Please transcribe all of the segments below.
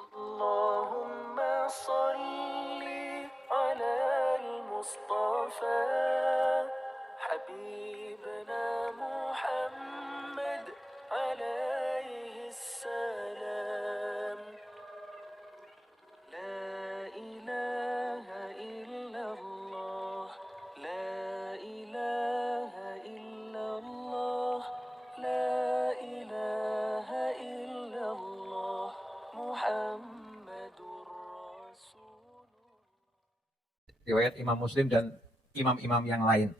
Allahumma salli ala al-Mustafa Habibna Muhammad alaihi salam. La ilaha illallah, la ilaha illallah, la ilaha illallah Muhammadur Rasulullah. Riwayat Imam Muslim dan imam-imam yang lain.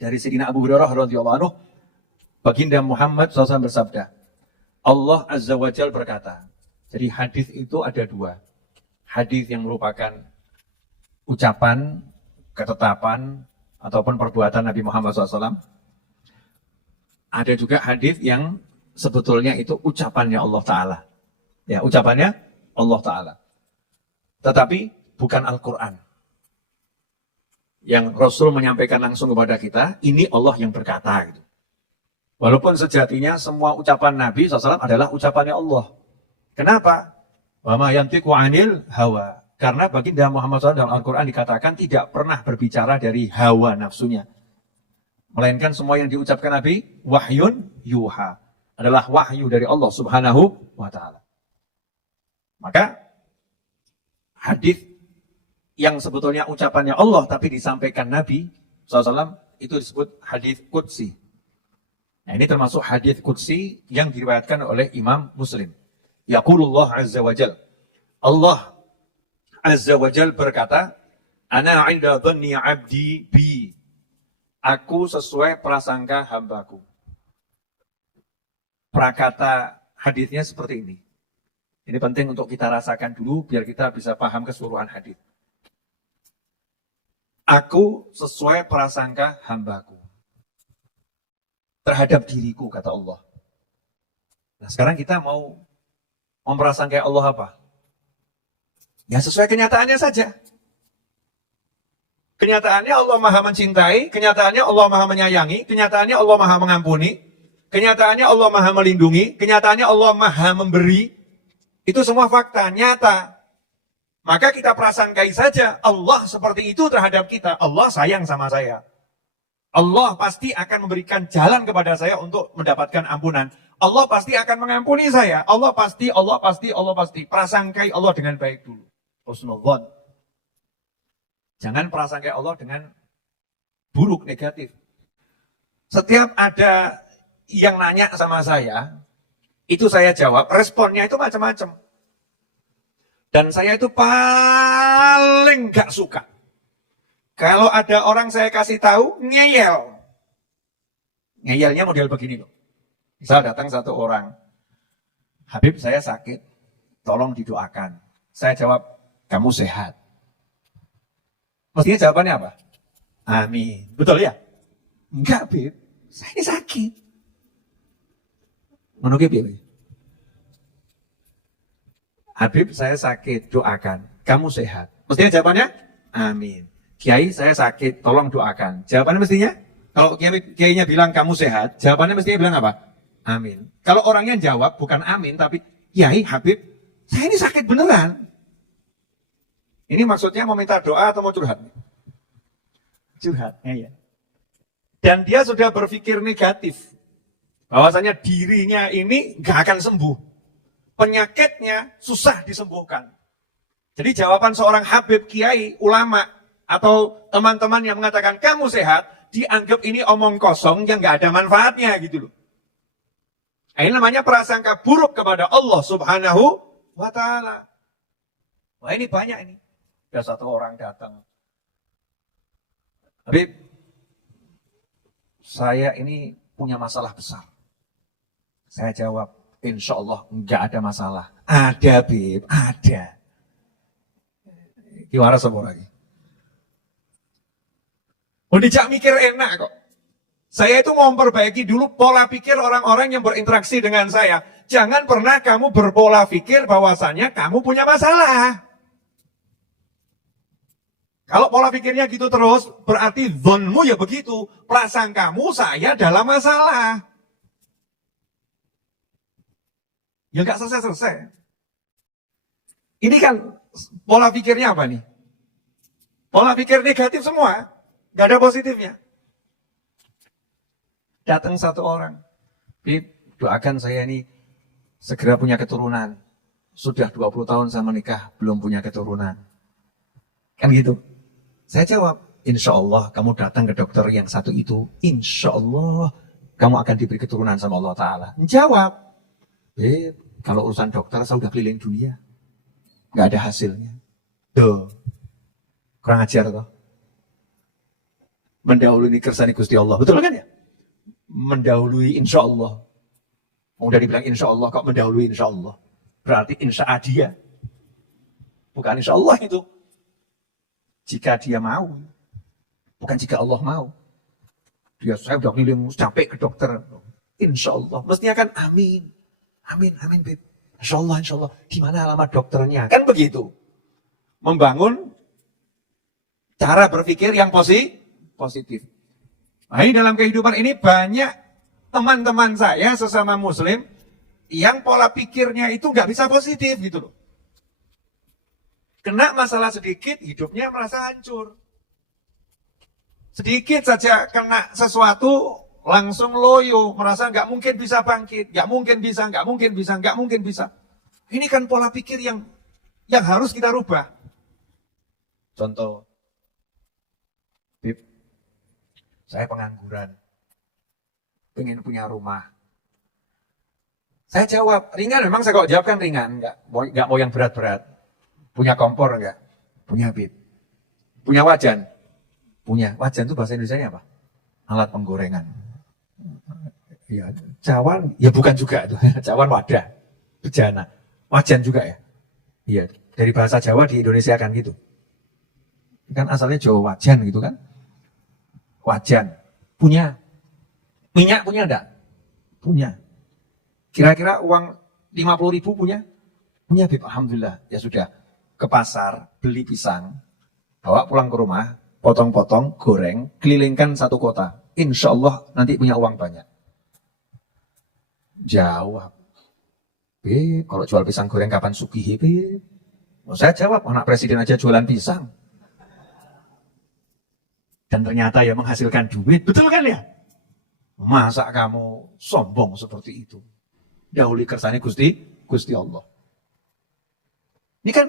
Dari Sayyidina Abu Hurairah radhiyallahu anhu, Baginda Muhammad SAW bersabda, Allah Azza wa Jalla berkata. Jadi hadis itu ada dua. Hadis yang merupakan ucapan, ketetapan, ataupun perbuatan Nabi Muhammad SAW. Ada juga hadis yang sebetulnya itu ucapannya Allah Ta'ala. Ya, ucapannya Allah Ta'ala. Tetapi bukan Al-Quran. Yang Rasul menyampaikan langsung kepada kita, ini Allah yang berkata. Gitu. Walaupun sejatinya semua ucapan Nabi SAW adalah ucapannya Allah. Kenapa? Wa ma yantiqu 'anil hawa. Karena baginda Muhammad SAW dalam Al-Quran dikatakan tidak pernah berbicara dari hawa nafsunya. Melainkan semua yang diucapkan Nabi, wahyun yuha. Adalah wahyu dari Allah Subhanahu wa Ta'ala. Maka hadis yang sebetulnya ucapannya Allah tapi disampaikan Nabi SAW itu disebut hadis qudsi. Nah, ini termasuk hadis qudsi yang diriwayatkan oleh Imam Muslim. Yaqulullah Azza wa Jal. Allah Azza wa Jal berkata, Ana 'inda dhanni 'abdi bi. Aku sesuai prasangka hambaku. Prakata hadisnya seperti ini. Ini penting untuk kita rasakan dulu biar kita bisa paham keseluruhan hadis. Aku sesuai prasangka hambaku terhadap diriku, kata Allah. Nah, sekarang kita mau memprasangkai Allah apa? Ya sesuai kenyataannya saja. Kenyataannya Allah Maha mencintai, kenyataannya Allah Maha menyayangi, kenyataannya Allah Maha mengampuni, kenyataannya Allah Maha melindungi, kenyataannya Allah Maha memberi. Itu semua fakta, nyata. Maka kita prasangkai saja Allah seperti itu terhadap kita. Allah sayang sama saya. Allah pasti akan memberikan jalan kepada saya untuk mendapatkan ampunan. Allah pasti akan mengampuni saya. Allah pasti. Prasangkai Allah dengan baik dulu. Husnudzon. Jangan prasangkai Allah dengan buruk, negatif. Setiap ada yang nanya sama saya, itu saya jawab, responnya itu macam-macam. Dan saya itu paling gak suka. Kalau ada orang saya kasih tahu, ngeyel. Ngeyelnya model begini loh. Misal datang satu orang, Habib saya sakit, tolong didoakan. Saya jawab, kamu sehat. Mestinya jawabannya apa? Amin. Betul ya? Enggak, Bib. Saya ini sakit. Menurut Bib. Habib saya sakit, doakan. Kamu sehat. Mestinya jawabannya? Amin. Kiai saya sakit, tolong doakan. Jawabannya mestinya? Kalau kiainya bilang kamu sehat, jawabannya mestinya bilang apa? Amin. Kalau orangnya jawab bukan amin, tapi Kiai, Habib, saya ini sakit beneran. Ini maksudnya mau minta doa atau mau curhat? Curhat, ya. Dan dia sudah berpikir negatif. Bahwasanya dirinya ini gak akan sembuh. Penyakitnya susah disembuhkan. Jadi jawaban seorang Habib, Kiai, ulama, atau teman-teman yang mengatakan kamu sehat, dianggap ini omong kosong yang gak ada manfaatnya gitu loh. Ini namanya prasangka buruk kepada Allah Subhanahu wa Ta'ala. Wah ini banyak ini. Ada satu orang datang. Habib, saya ini punya masalah besar. Saya jawab, insya Allah enggak ada masalah. Ada, Bib, ada. Gimana semua lagi? Dijak mikir enak kok. Saya itu mau memperbaiki dulu pola pikir orang-orang yang berinteraksi dengan saya. Jangan pernah kamu berpola pikir bahwasannya kamu punya masalah. Kalau pola pikirnya gitu terus, berarti zonmu ya begitu. Prasangkamu saya dalam masalah. Ya nggak selesai-selesai. Ini kan pola pikirnya apa nih? Pola pikir negatif semua, nggak ada positifnya. Datang satu orang, Bib, doakan saya ini segera punya keturunan. Sudah 20 tahun saya menikah, belum punya keturunan. Kan gitu. Saya jawab, insya Allah kamu datang ke dokter yang satu itu, insya Allah kamu akan diberi keturunan sama Allah Ta'ala. Jawab, kalau urusan dokter saya udah keliling dunia. Nggak ada hasilnya. Tuh, kurang ajar toh. Mendahului kersani Gusti Allah. Betul kan ya? Mendahului insya Allah. Udah dibilang insya Allah, kok mendahului insya Allah. Berarti insya dia. Bukan insya Allah itu. Jika dia mau. Bukan jika Allah mau. Dia, saya udah keliling capek ke dokter. Insya Allah. Mestinya kan amin. Amin, amin, Beb. Insya Allah. Di mana alamat dokternya? Kan begitu. Membangun cara berpikir yang positif. Nah, ini dalam kehidupan ini banyak teman-teman saya sesama muslim yang pola pikirnya itu nggak bisa positif gitu loh. Kena masalah sedikit, hidupnya merasa hancur. Sedikit saja kena sesuatu, langsung loyo, merasa nggak mungkin bisa bangkit, nggak mungkin bisa. Ini kan pola pikir yang harus kita rubah. Contoh, Bib, saya pengangguran, pengen punya rumah. Saya jawab, ringan memang saya kok jawab kan ringan, nggak mau yang berat-berat. Punya kompor enggak? Punya, Bib. Punya wajan? Punya. Wajan itu bahasa Indonesianya apa? Alat penggorengan. Ya, cawan, ya bukan juga itu. Cawan wadah, bejana. Wajan juga ya? Iya, dari bahasa Jawa di Indonesia kan gitu. Kan asalnya Jawa wajan gitu kan? Wajan. Punya. Minyak punya enggak? Punya. Kira-kira uang 50.000 punya? Punya, Bib. Alhamdulillah. Ya sudah. Ke pasar, beli pisang, bawa pulang ke rumah, potong-potong, goreng, kelilingkan satu kota. Insya Allah nanti punya uang banyak. Jawab. Beb, kalau jual pisang goreng kapan sugih, Beb? Saya jawab, anak presiden aja jualan pisang. Dan ternyata ya menghasilkan duit, betul kan ya? Masa kamu sombong seperti itu? Dahului kersane Gusti Allah. Ini kan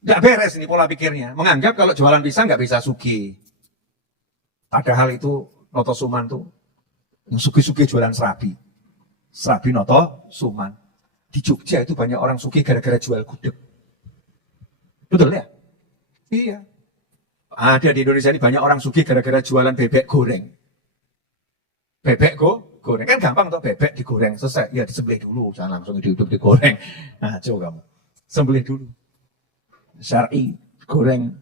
nggak beres ini pola pikirnya. Menganggap kalau jualan pisang nggak bisa sugih. Padahal itu Noto Suman tuh yang sugih-sugih jualan serabi. Serabi Noto Suman. Di Jogja itu banyak orang sugih gara-gara jual gudeg. Betul ya? Iya. Ada di Indonesia ini banyak orang sugih gara-gara jualan bebek goreng. Bebek goreng. Kan gampang tuh bebek digoreng. Selesai. Ya disembelih dulu. Jangan langsung hidup digoreng. Nah coba kamu. Sembelih dulu. Syar'i, goreng.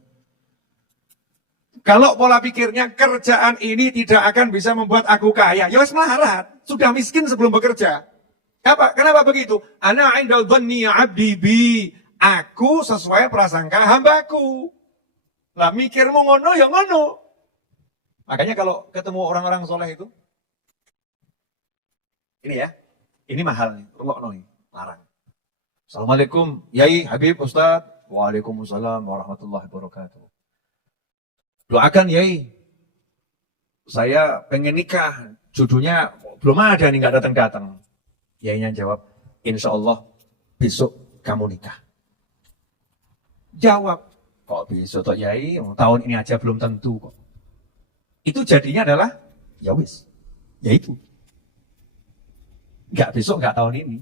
Kalau pola pikirnya kerjaan ini tidak akan bisa membuat aku kaya, ya wis melarat, sudah miskin sebelum bekerja. Kenapa begitu? Ana indal dhanni 'abdi bi. Aku sesuai prasangka hambaku. Lah mikirmu ngono ya ngono. Makanya kalau ketemu orang-orang soleh itu, ini ya, ini mahal nih, rungokno nih, larang. Assalamualaikum, Yai, Habib, Ustadz. Waalaikumsalam warahmatullahi wabarakatuh. Doakan Yai, saya pengen nikah, jodohnya belum ada nih, nggak datang-datang. Yainya jawab, insya Allah besok kamu nikah. Jawab, kok besok toh Yai, tahun ini aja belum tentu kok. Itu jadinya adalah, ya wis, ya itu. Nggak besok, nggak tahun ini.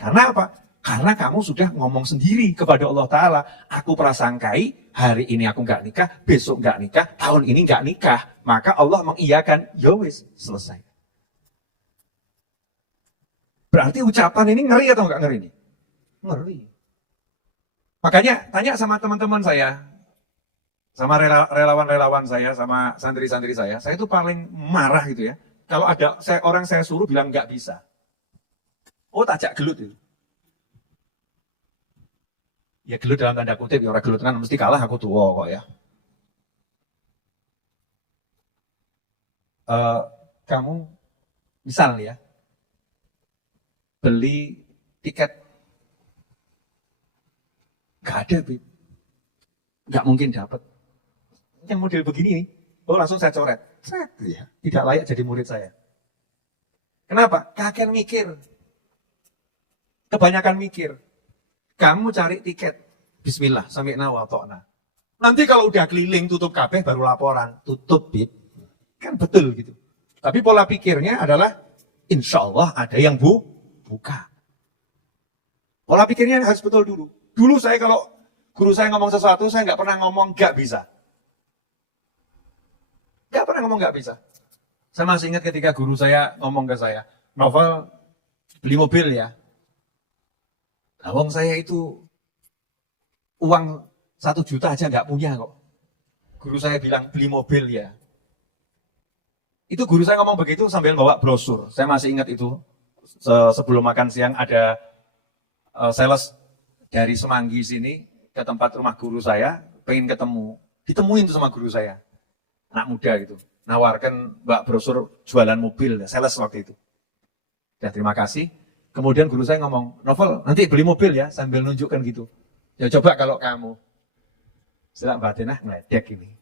Karena apa? Karena kamu sudah ngomong sendiri kepada Allah Ta'ala. Aku prasangkai, hari ini aku nggak nikah, besok nggak nikah, tahun ini nggak nikah. Maka Allah mengiyakan, yowis, selesai. Berarti ucapan ini ngeri atau nggak ngeri? Ngeri. Makanya tanya sama teman-teman saya, sama relawan-relawan saya, sama santri-santri saya itu paling marah gitu ya. Kalau ada orang saya suruh bilang nggak bisa. Oh tajak gelut itu. Ya gelut dalam tanda kutip, ya orang gelut kan mesti kalah aku tua kok ya. Kamu misal ya, beli tiket Gak ada, Bib. Gak mungkin dapat. Yang model begini nih, oh langsung saya coret. Set, ya. Tidak layak jadi murid saya. Kenapa? Kakek mikir. Kebanyakan mikir. Kamu cari tiket. Bismillah, sami'na wa ta'na. Nanti kalau udah keliling tutup kabeh baru laporan. Tutup, Bib. Kan betul gitu. Tapi pola pikirnya adalah insya Allah ada yang buka. Pola pikirnya harus betul dulu. Dulu saya kalau guru saya ngomong sesuatu, saya nggak pernah ngomong nggak bisa. Nggak pernah ngomong nggak bisa. Saya masih ingat ketika guru saya ngomong ke saya, Novel beli mobil ya. Nah, wong saya itu uang 1 juta aja nggak punya kok. Guru saya bilang beli mobil ya. Itu guru saya ngomong begitu sambil bawa brosur. Saya masih ingat itu. Sebelum makan siang ada sales dari Semanggi sini ke tempat rumah guru saya, pengen ketemu. Ditemuin tuh sama guru saya. Anak muda gitu. Nawarkan mbak brosur jualan mobil, sales waktu itu. Ya terima kasih. Kemudian guru saya ngomong, Novel nanti beli mobil ya, sambil nunjukkan gitu. Ya coba kalau kamu. Setelah batin ngeledek ini.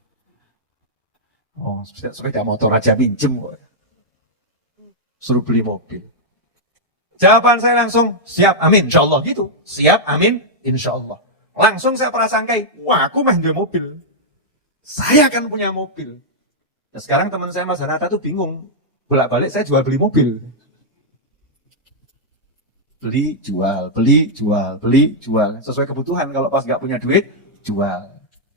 Oh, sepeda motor aja pinjem kok. Suruh beli mobil. Jawaban saya langsung, siap amin, insya Allah gitu. Siap amin, insya Allah. Langsung saya prasangkai, wah aku mah duwe mobil. Saya akan punya mobil. Nah, sekarang teman saya Mas Hanata tuh bingung. Bolak-balik saya jual beli mobil. Beli, jual, beli, jual, beli, jual. Sesuai kebutuhan, kalau pas nggak punya duit, jual.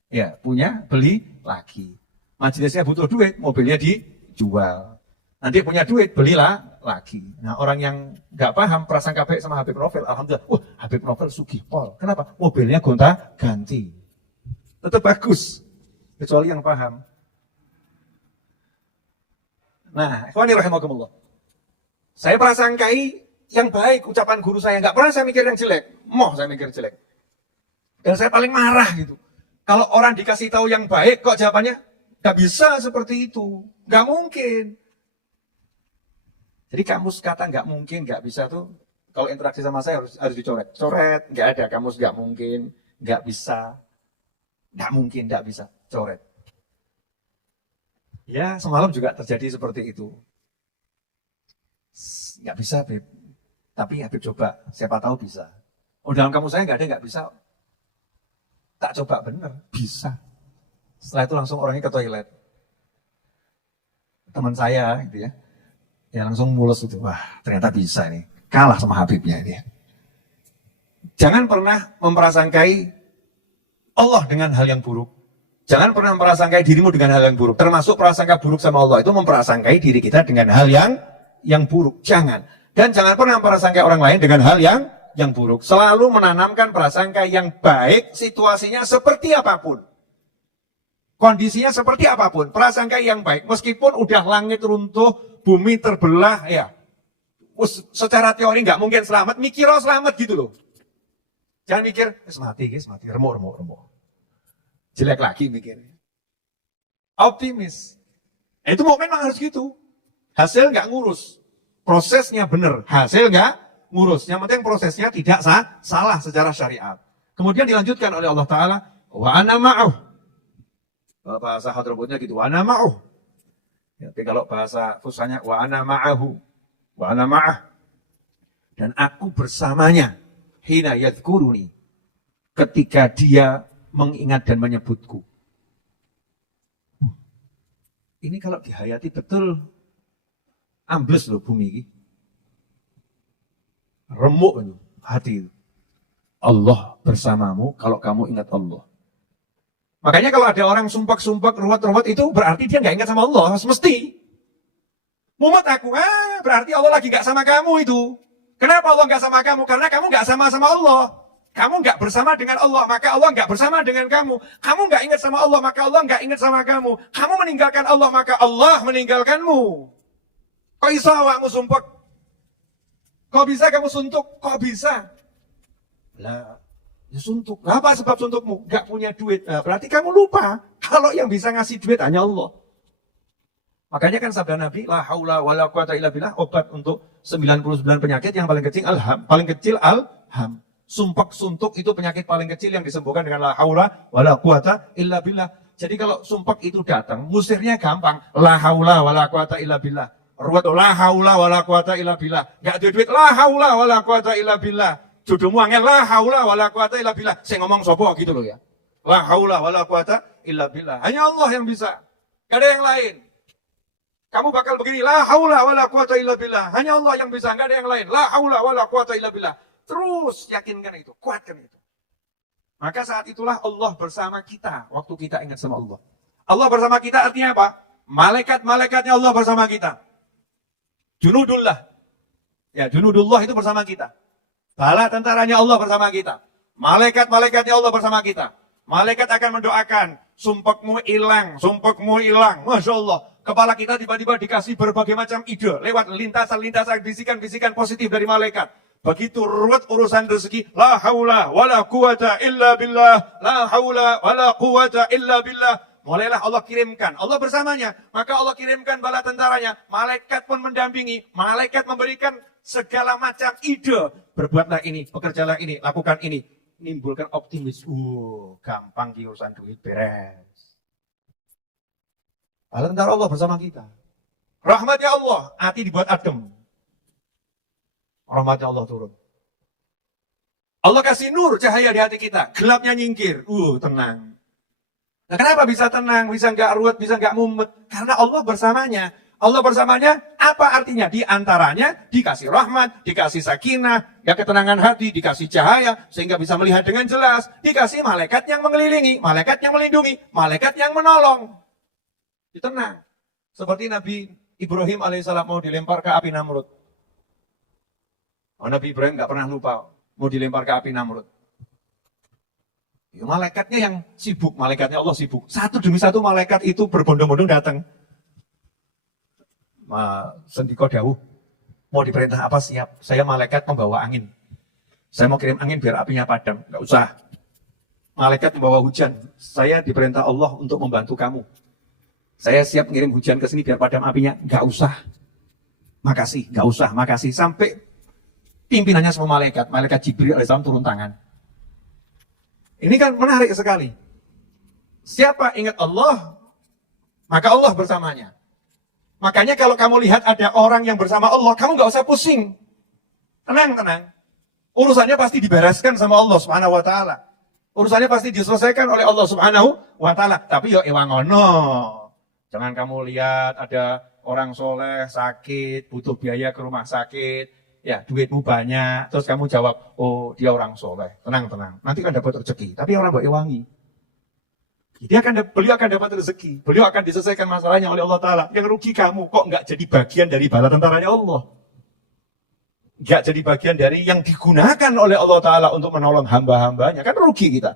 Ya, punya, beli, lagi. Majelisnya butuh duit, mobilnya dijual. Nanti punya duit, belilah lagi. Nah, orang yang nggak paham prasangka baik sama Habib Novel, alhamdulillah, Habib Novel sugih pol. Kenapa? Mobilnya gonta-ganti. Tetap bagus. Kecuali yang paham. Nah, ikhwani rahimakumullah. Saya prasangkai yang baik ucapan guru saya, nggak pernah saya mikir yang jelek. Saya mikir jelek. Dan saya paling marah gitu. Kalau orang dikasih tahu yang baik, kok jawabannya nggak bisa seperti itu, nggak mungkin. Jadi kamus kata nggak mungkin, nggak bisa tuh, kalau interaksi sama saya harus dicoret. Coret, nggak ada kamus nggak mungkin, nggak bisa, nggak mungkin, nggak bisa, coret. Ya semalam juga terjadi seperti itu. Nggak bisa, Beb. Tapi Habib coba, siapa tahu bisa. Oh dalam kamus saya nggak ada nggak bisa. Tak coba bener, bisa. Setelah itu langsung orangnya ke toilet. Teman saya gitu ya. Ya langsung mulus gitu. Wah ternyata bisa nih. Kalah sama Habibnya dia. Jangan pernah memprasangkai Allah dengan hal yang buruk. Jangan pernah memprasangkai dirimu dengan hal yang buruk. Termasuk prasangka buruk sama Allah itu memprasangkai diri kita dengan hal yang buruk. Jangan. Dan jangan pernah memprasangkai orang lain dengan hal yang buruk. Selalu menanamkan prasangka yang baik, situasinya seperti apapun. Kondisinya seperti apapun, prasangka yang baik. Meskipun udah langit runtuh, bumi terbelah, ya. Secara teori nggak mungkin selamat, mikir selamat gitu loh. Jangan mikir, mati, remuk. Jelek lagi mikirnya. Optimis. Itu memang harus gitu. Hasil nggak ngurus. Prosesnya benar, hasil nggak ngurus. Yang penting prosesnya tidak salah secara syariat. Kemudian dilanjutkan oleh Allah Ta'ala, wa ana ma'uh. Kalau bahasa hadrobotnya gitu, wa ana ma'uh. Ya, tapi kalau bahasa fusahnya, wa ana ma'ahu. Wa ana ma'ah. Dan aku bersamanya, hina yadhkuruni. Ketika dia mengingat dan menyebutku. Ini kalau dihayati betul, ambles loh bumi ini. Remuk itu, hati itu. Allah bersamamu kalau kamu ingat Allah. Makanya kalau ada orang sumpak-sumpak, ruwet-ruwet itu berarti dia nggak ingat sama Allah, mesti. Mumet aku, berarti Allah lagi nggak sama kamu itu. Kenapa Allah nggak sama kamu? Karena kamu nggak sama Allah. Kamu nggak bersama dengan Allah, maka Allah nggak bersama dengan kamu. Kamu nggak ingat sama Allah, maka Allah nggak ingat sama kamu. Kamu meninggalkan Allah, maka Allah meninggalkanmu. Kok bisa awakmu sumpek? Kok bisa kamu suntuk? Kok bisa? Lah, ya suntuk. Apa sebab suntukmu? Gak punya duit. Nah, berarti kamu lupa kalau yang bisa ngasih duit hanya Allah. Makanya kan sabda Nabi, la haula wala quwata illa billah, obat untuk 99 penyakit yang paling kecil alham. Sumpek suntuk itu penyakit paling kecil yang disembuhkan dengan la haula wala quwata illa billah. Jadi kalau sumpek itu datang, musirnya gampang. La haula wala quwata illa billah. Ruwet la haula wala quwata illa billah. Enggak ada duit la haula wala quwata illa billah. Jodohmu angel la haula wala quwata illa billah. Saya ngomong sopo gitu loh ya. La haula wala quwata illa billah. Hanya Allah yang bisa. Enggak ada yang lain. Kamu bakal begini, la haula wala quwata illa billah. Hanya Allah yang bisa, enggak ada yang lain. La haula wala quwata illa billah. Terus yakinkan itu, kuatkan itu. Maka saat itulah Allah bersama kita, waktu kita ingat sama Allah. Allah bersama kita artinya apa? Malaikat-malaikatnya Allah bersama kita. Junudullah. Ya, junudullah itu bersama kita. Bala tentaranya Allah bersama kita. Malaikat-malaikatnya Allah bersama kita. Malaikat akan mendoakan, sumpekmu hilang, sumpekmu hilang. Masya Allah. Kepala kita tiba-tiba dikasih berbagai macam ide. Lewat lintasan-lintasan, bisikan-bisikan positif dari malaikat. Begitu ruwet urusan rezeki, la haula wala quwata illa billah, la haula wala quwata illa billah. Mulailah Allah kirimkan, Allah bersamanya, maka Allah kirimkan bala tentaranya, malaikat pun mendampingi, malaikat memberikan segala macam ide. Berbuatlah ini, bekerjalah ini, lakukan ini. Nimbulkan optimis, gampang ki urusan duit beres. Bala tentara Allah bersama kita. Rahmatnya Allah, hati dibuat adem. Rahmatnya Allah turun. Allah kasih nur cahaya di hati kita. Gelapnya nyingkir. Tenang. Nah, kenapa bisa tenang? Bisa nggak ruwet, bisa nggak mumet? Karena Allah bersamanya. Allah bersamanya apa artinya? Di antaranya dikasih rahmat, dikasih sakinah, ya ketenangan hati, dikasih cahaya, sehingga bisa melihat dengan jelas. Dikasih malaikat yang mengelilingi, malaikat yang melindungi, malaikat yang menolong. Tenang. Seperti Nabi Ibrahim alaihissalam mau dilempar ke api Namrud. Nabi Ibrahim nggak pernah lupa mau dilempar ke api Namrud. Ya, malaikatnya yang sibuk, malaikatnya Allah sibuk. Satu demi satu malaikat itu berbondong-bondong datang. Sendiko dawuh, mau diperintah apa siap. Saya malaikat membawa angin. Saya mau kirim angin biar apinya padam. Nggak usah. Malaikat membawa hujan. Saya diperintah Allah untuk membantu kamu. Saya siap ngirim hujan ke sini biar padam apinya. Nggak usah. Makasih, nggak usah, makasih. Sampai pimpinannya semua malaikat. Malaikat Jibril alaihissalam turun tangan. Ini kan menarik sekali. Siapa ingat Allah, maka Allah bersamanya. Makanya kalau kamu lihat ada orang yang bersama Allah, kamu nggak usah pusing. Tenang, tenang. Urusannya pasti dibereskan sama Allah Subhanahu wa taala. Urusannya pasti diselesaikan oleh Allah Subhanahu wa taala. Tapi yo ewangono. Jangan kamu lihat ada orang soleh sakit, butuh biaya ke rumah sakit. Ya, duitmu banyak, terus kamu jawab, oh dia orang soleh, tenang-tenang, nanti kan dapat rezeki, tapi orang baik wangi. Beliau akan dapat rezeki, beliau akan diselesaikan masalahnya oleh Allah Ta'ala. Yang rugi kamu, kok nggak jadi bagian dari bala tentaranya Allah. Nggak jadi bagian dari yang digunakan oleh Allah Ta'ala untuk menolong hamba-hambanya, kan rugi kita.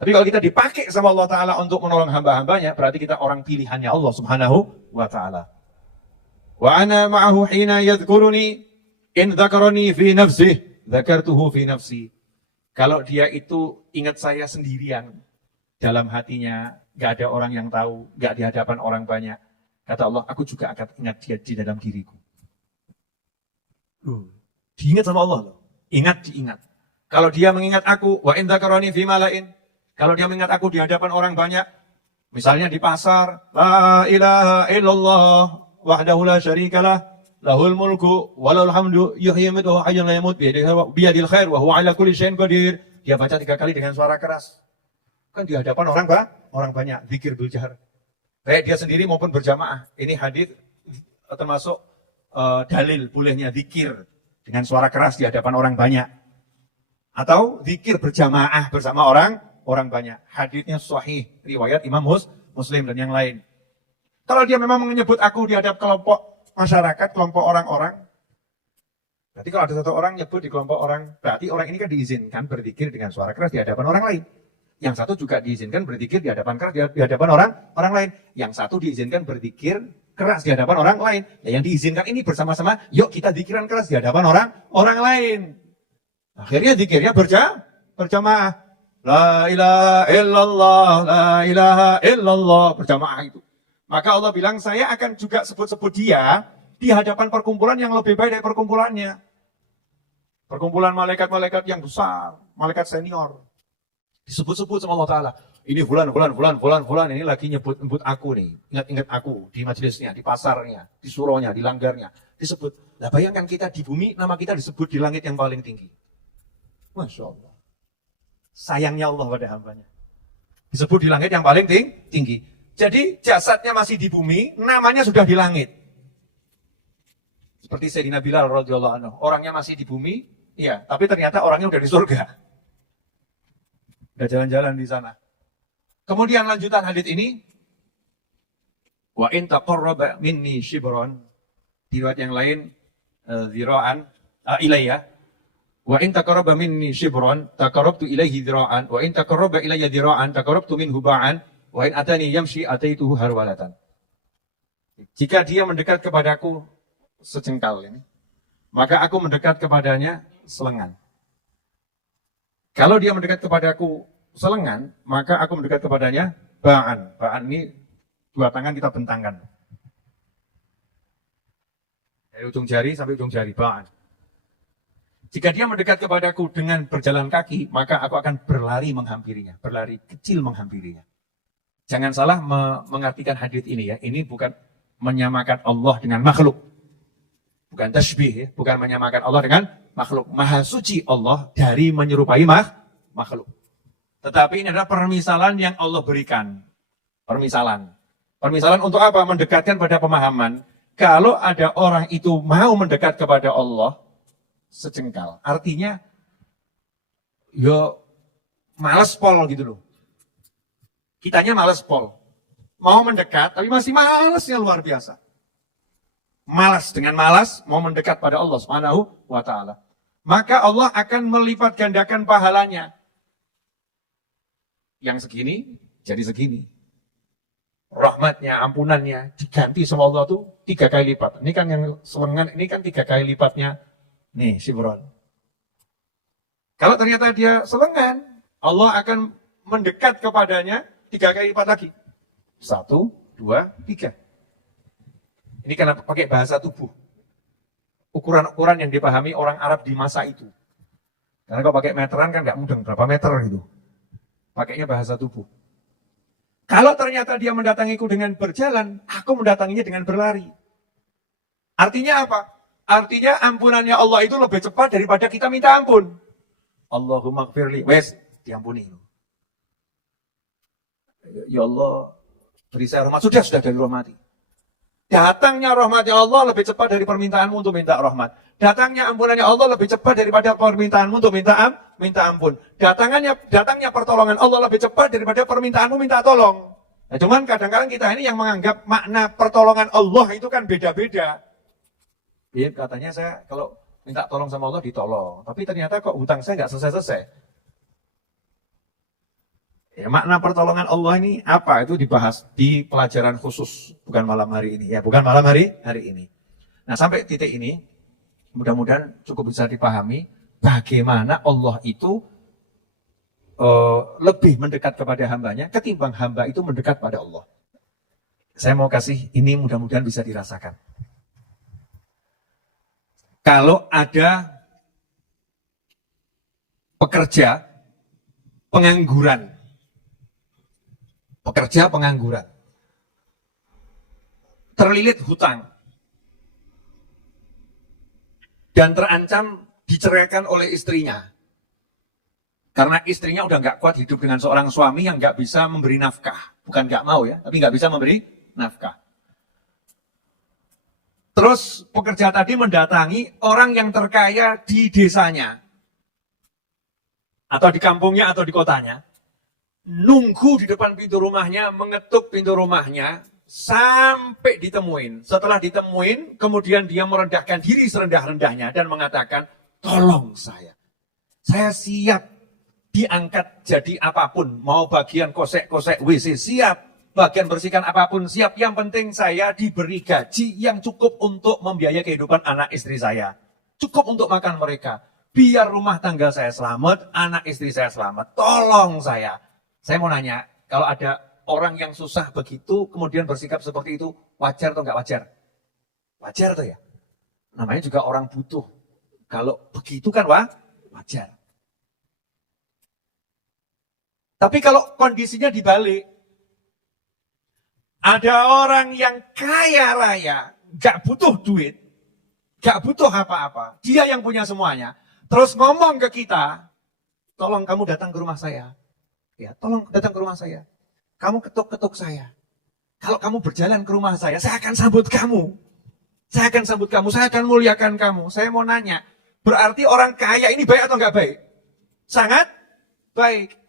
Tapi kalau kita dipakai sama Allah Ta'ala untuk menolong hamba-hambanya, berarti kita orang pilihannya Allah Subhanahu wa Ta'ala. Wa ana ma'ahu hina yadhkuruni in dzakarani fi nafsih, dzakartuhu fi nafsi. Kalau dia itu ingat saya sendirian, dalam hatinya, gak ada orang yang tahu, gak di hadapan orang banyak. Kata Allah, aku juga akan ingat dia di dalam diriku. Diingat sama Allah loh. Ingat, diingat. Kalau dia mengingat aku, wa in dzakarani fi malain. Kalau dia mengingat aku di hadapan orang banyak, misalnya di pasar, la ilaha illallah, wahdahu la syarikalah, lahul mulku walul hamdu yuhyi wa yumiitu hayyun la yamut biyadil khair wa huwa ala kulli syai'in qadir. Dia baca 3 kali dengan suara keras. Kan di hadapan orang banyak, zikir bil jahr. Baik dia sendiri maupun berjamaah. Ini hadis termasuk dalil bolehnya zikir dengan suara keras di hadapan orang banyak. Atau zikir berjamaah bersama orang banyak. Hadisnya sahih, riwayat Imam Muslim dan yang lain. Kalau dia memang menyebut aku di hadap kelompok masyarakat, kelompok orang-orang. Berarti kalau ada satu orang nyebut di kelompok orang, berarti orang ini kan diizinkan berzikir dengan suara keras di hadapan orang lain. Yang satu juga diizinkan berzikir di hadapan keras di hadapan orang lain. Yang satu diizinkan berzikir keras di hadapan orang lain. Ya, yang diizinkan ini bersama-sama, yuk kita zikiran keras di hadapan orang lain. Akhirnya zikirnya berjamaah. La ilaha illallah, la ilaha illallah, berjamaah itu. Maka Allah bilang, saya akan juga sebut-sebut dia di hadapan perkumpulan yang lebih baik dari perkumpulannya. Perkumpulan malaikat-malaikat yang besar, malaikat senior. Disebut-sebut sama Allah Ta'ala. Ini fulan, ini lagi nyebut aku nih. Ingat-ingat aku di majelisnya, di pasarnya, di suronya, di langgarnya. Disebut. Nah bayangkan kita di bumi, nama kita disebut di langit yang paling tinggi. Masya Allah. Sayangnya Allah pada hambanya. Disebut di langit yang paling tinggi. Jadi jasadnya masih di bumi, namanya sudah di langit. Seperti Sayyidina Bilal radhiyallahu anhu. Orangnya masih di bumi, iya, tapi ternyata orangnya udah di surga. Udah jalan-jalan di sana. Kemudian lanjutan hadits ini, wa in taqarraba minni shibran. Di riwayat yang lain, zira'an ilayya. Wa in taqarraba minni shibran, taqarrabtu ilayhi zira'an. Wa in taqarraba ilayya zira'an, taqarrabtu minhu ba'an. Wa in atani yamshi ataituhu harwalatan. Jika dia mendekat kepadaku sejengkal ini, maka aku mendekat kepadanya selengan. Kalau dia mendekat kepadaku selengan, maka aku mendekat kepadanya ba'an. Ba'an ini dua tangan kita bentangkan. Dari ujung jari sampai ujung jari, ba'an. Jika dia mendekat kepadaku dengan berjalan kaki, maka aku akan berlari menghampirinya. Berlari kecil menghampirinya. Jangan salah mengartikan hadits ini ya. Ini bukan menyamakan Allah dengan makhluk. Bukan tasbih ya. Bukan menyamakan Allah dengan makhluk. Maha suci Allah dari menyerupai makhluk. Tetapi ini adalah permisalan yang Allah berikan. Permisalan. Permisalan untuk apa? Mendekatkan pada pemahaman. Kalau ada orang itu mau mendekat kepada Allah sejengkal. Artinya, yo males pol gitu loh. Kitanya males pol. Mau mendekat, tapi masih malesnya luar biasa. Malas, dengan malas mau mendekat pada Allah Subhanahu wa Ta'ala. Maka Allah akan melipat gandakan pahalanya. Yang segini, jadi segini. Rahmatnya, ampunannya, diganti sama Allah tuh 3 kali lipat. Ini kan yang selengan, ini kan 3 kali lipatnya. Nih, Shibron. Kalau ternyata dia selengan, Allah akan mendekat kepadanya 3 kali lipat lagi. 1, 2, 3. Ini karena pakai bahasa tubuh. Ukuran-ukuran yang dipahami orang Arab di masa itu. Karena kalau pakai meteran kan nggak mudeng, berapa meter gitu. Pakainya bahasa tubuh. Kalau ternyata dia mendatangiku dengan berjalan, aku mendatanginya dengan berlari. Artinya apa? Artinya ampunannya Allah itu lebih cepat daripada kita minta ampun. Allahumma gfirli. Wes, diampuni. Ya Allah, beri saya rahmat. Sudah dari rahmati. Datangnya rahmatnya Allah lebih cepat dari permintaanmu untuk minta rahmat. Datangnya ampunannya Allah lebih cepat daripada permintaanmu untuk minta ampun. Datangnya pertolongan Allah lebih cepat daripada permintaanmu minta tolong. Nah, cuman kadang-kadang kita ini yang menganggap makna pertolongan Allah itu kan beda-beda. Ya, katanya saya kalau minta tolong sama Allah ditolong. Tapi ternyata kok hutang saya nggak selesai-selesai. Ya, makna pertolongan Allah ini apa? Itu dibahas di pelajaran khusus, bukan malam hari ini. Ya, bukan malam hari ini. Nah, sampai titik ini, mudah-mudahan cukup bisa dipahami bagaimana Allah itu lebih mendekat kepada hambanya ketimbang hamba itu mendekat pada Allah. Saya mau kasih ini mudah-mudahan bisa dirasakan. Kalau ada pekerja pengangguran, terlilit hutang, dan terancam diceraikan oleh istrinya. Karena istrinya udah nggak kuat hidup dengan seorang suami yang nggak bisa memberi nafkah. Bukan nggak mau ya, tapi nggak bisa memberi nafkah. Terus pekerja tadi mendatangi orang yang terkaya di desanya. Atau di kampungnya atau di kotanya. Nunggu di depan pintu rumahnya, mengetuk pintu rumahnya, sampai ditemuin. Setelah ditemuin, kemudian dia merendahkan diri serendah-rendahnya dan mengatakan, tolong saya siap diangkat jadi apapun, mau bagian kosek-kosek WC siap, bagian bersihkan apapun siap, yang penting saya diberi gaji yang cukup untuk membiayai kehidupan anak istri saya, cukup untuk makan mereka, biar rumah tangga saya selamat, anak istri saya selamat, tolong saya mau nanya, kalau ada orang yang susah begitu, kemudian bersikap seperti itu, wajar atau nggak wajar? Wajar tuh ya? Namanya juga orang butuh. Kalau begitu kan wajar. Tapi kalau kondisinya dibalik, ada orang yang kaya raya, gak butuh duit, gak butuh apa-apa, dia yang punya semuanya, terus ngomong ke kita, tolong kamu datang ke rumah saya. Ya, tolong datang ke rumah saya. Kamu ketuk-ketuk saya. Kalau kamu berjalan ke rumah saya akan sambut kamu. Saya akan sambut kamu, saya akan muliakan kamu. Saya mau nanya, berarti orang kaya ini baik atau enggak baik? Sangat baik.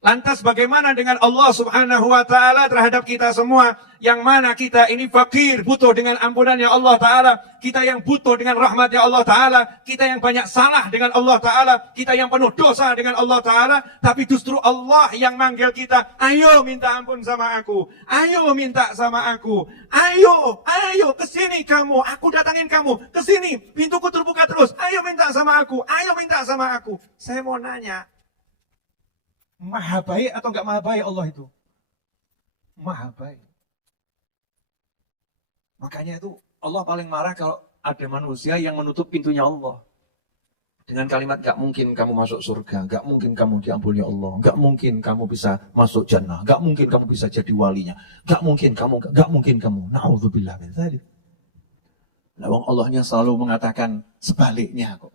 Lantas bagaimana dengan Allah Subhanahu wa ta'ala terhadap kita semua? Yang mana kita ini fakir, butuh dengan ampunannya Allah ta'ala. Kita yang butuh dengan rahmatnya Allah ta'ala. Kita yang banyak salah dengan Allah ta'ala. Kita yang penuh dosa dengan Allah ta'ala. Tapi justru Allah yang manggil kita. Ayo minta ampun sama aku. Ayo minta sama aku. Ayo kesini kamu. Aku datangin kamu. Kesini, pintuku terbuka terus. Ayo minta sama aku. Ayo minta sama aku. Saya mau nanya. Maha baik atau enggak maha baik Allah itu? Maha baik. Makanya itu Allah paling marah kalau ada manusia yang menutup pintunya Allah. Dengan kalimat enggak mungkin kamu masuk surga, enggak mungkin kamu diampuni Allah, enggak mungkin kamu bisa masuk jannah, enggak mungkin kamu bisa jadi walinya, enggak mungkin kamu. Na'udzubillah min dzalik. Lawang Allahnya selalu mengatakan sebaliknya kok.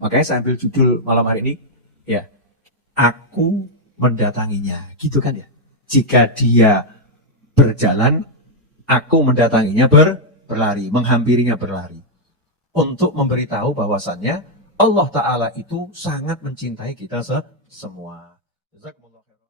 Makanya saya ambil judul malam hari ini, ya. Aku mendatanginya, gitu kan ya. Jika dia berjalan, aku mendatanginya berlari, menghampirinya berlari. Untuk memberitahu bahwasannya Allah Ta'ala itu sangat mencintai kita semua.